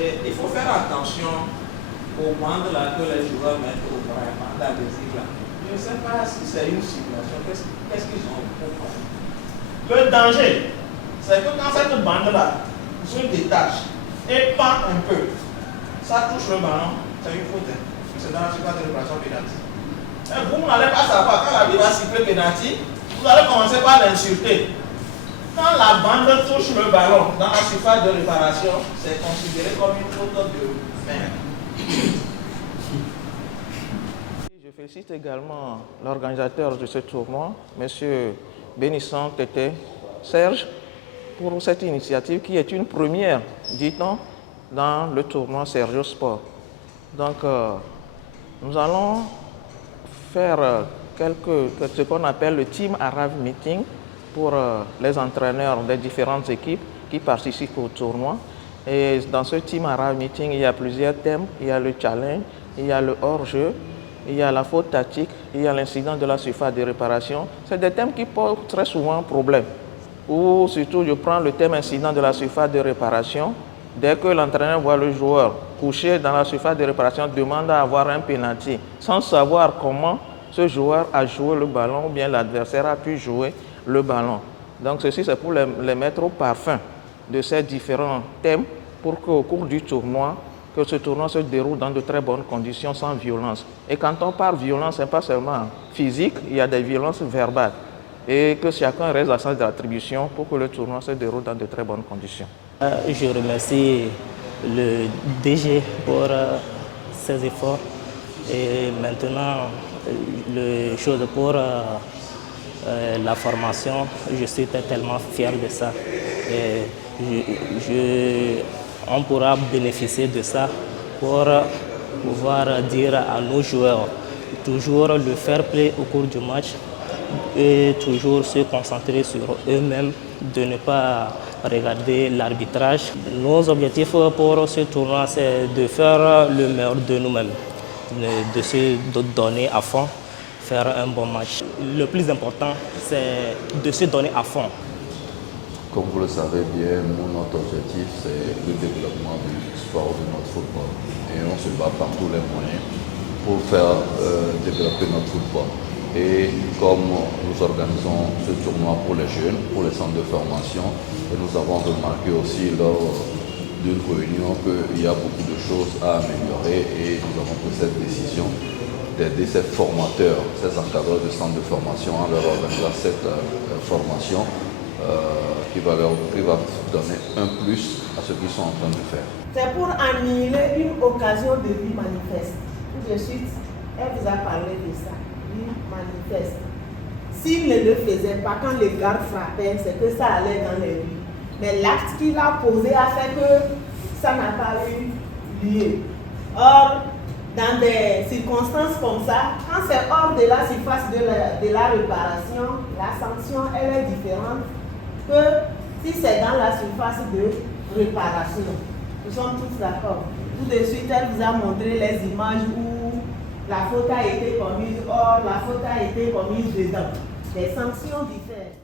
Et il faut faire attention aux bandes là que les joueurs mettent au bras, les bandes adhésives là. Je ne sais pas si c'est une simulation, qu'est-ce qu'ils ont pour faire. Le danger, c'est que quand cette bande-là se détache et pend un peu, ça touche le ballon, c'est une faute. C'est dans la surface de réparation pénalty. Et vous n'allez pas savoir, quand la vie va siffler pénalty, vous allez commencer par l'insulter. Quand la bande touche le ballon dans la surface de réparation, c'est considéré comme une faute de main. Je félicite également l'organisateur de ce tournoi, M. Bénisson Tété Serge, pour cette initiative qui est une première, dit-on, dans le tournoi Sergio Sport. Donc, nous allons faire ce qu'on appelle le Team Arav Meeting pour les entraîneurs des différentes équipes qui participent au tournoi. Et dans ce Team Arav Meeting, il y a plusieurs thèmes. Il y a le challenge, il y a le hors-jeu, il y a la faute tactique, il y a l'incident de la surface de réparation. C'est des thèmes qui posent très souvent problème. Ou surtout, je prends le thème incident de la surface de réparation. Dès que l'entraîneur voit le joueur couché dans la surface de réparation, demande à avoir un penalty, sans savoir comment ce joueur a joué le ballon ou bien l'adversaire a pu jouer le ballon. Donc ceci, c'est pour les mettre au parfum de ces différents thèmes pour qu'au cours du tournoi, que ce tournoi se déroule dans de très bonnes conditions, sans violence. Et quand on parle violence, ce n'est pas seulement physique, il y a des violences verbales. Et que chacun reste à sa attribution pour que le tournoi se déroule dans de très bonnes conditions. Je remercie le DG pour ses efforts. Et maintenant, pour la formation, je suis tellement fier de ça. Et on pourra bénéficier de ça pour pouvoir dire à nos joueurs toujours le fair play au cours du match et toujours se concentrer sur eux-mêmes, de ne pas regarder l'arbitrage. Nos objectifs pour ce tournoi, c'est de faire le meilleur de nous-mêmes, de se donner à fond, faire un bon match. Le plus important, c'est de se donner à fond. Comme vous le savez bien, notre objectif, c'est le développement du sport de notre football. Et on se bat par tous les moyens pour faire développer notre football. Et comme nous organisons ce tournoi pour les jeunes, pour les centres de formation, et nous avons remarqué aussi lors d'une réunion qu'il y a beaucoup de choses à améliorer et nous avons pris cette décision d'aider ces formateurs, ces encadreurs de centres de formation à leur organiser cette formation qui va donner un plus à ce qu'ils sont en train de faire. C'est pour annihiler une occasion de vie manifeste. Tout de suite, elle vous a parlé de ça. Manifeste. S'il ne le faisait pas, quand les gardes frappaient, c'est que ça allait dans les rues. Mais l'acte qu'il a posé a fait que ça n'a pas eu lieu. Or, dans des circonstances comme ça, quand c'est hors de la surface de la réparation, la sanction elle est différente que si c'est dans la surface de réparation. Nous sommes tous d'accord. Tout de suite, elle vous a montré les images où la faute a été commise, or la faute a été commise dedans. Les sanctions diffèrent.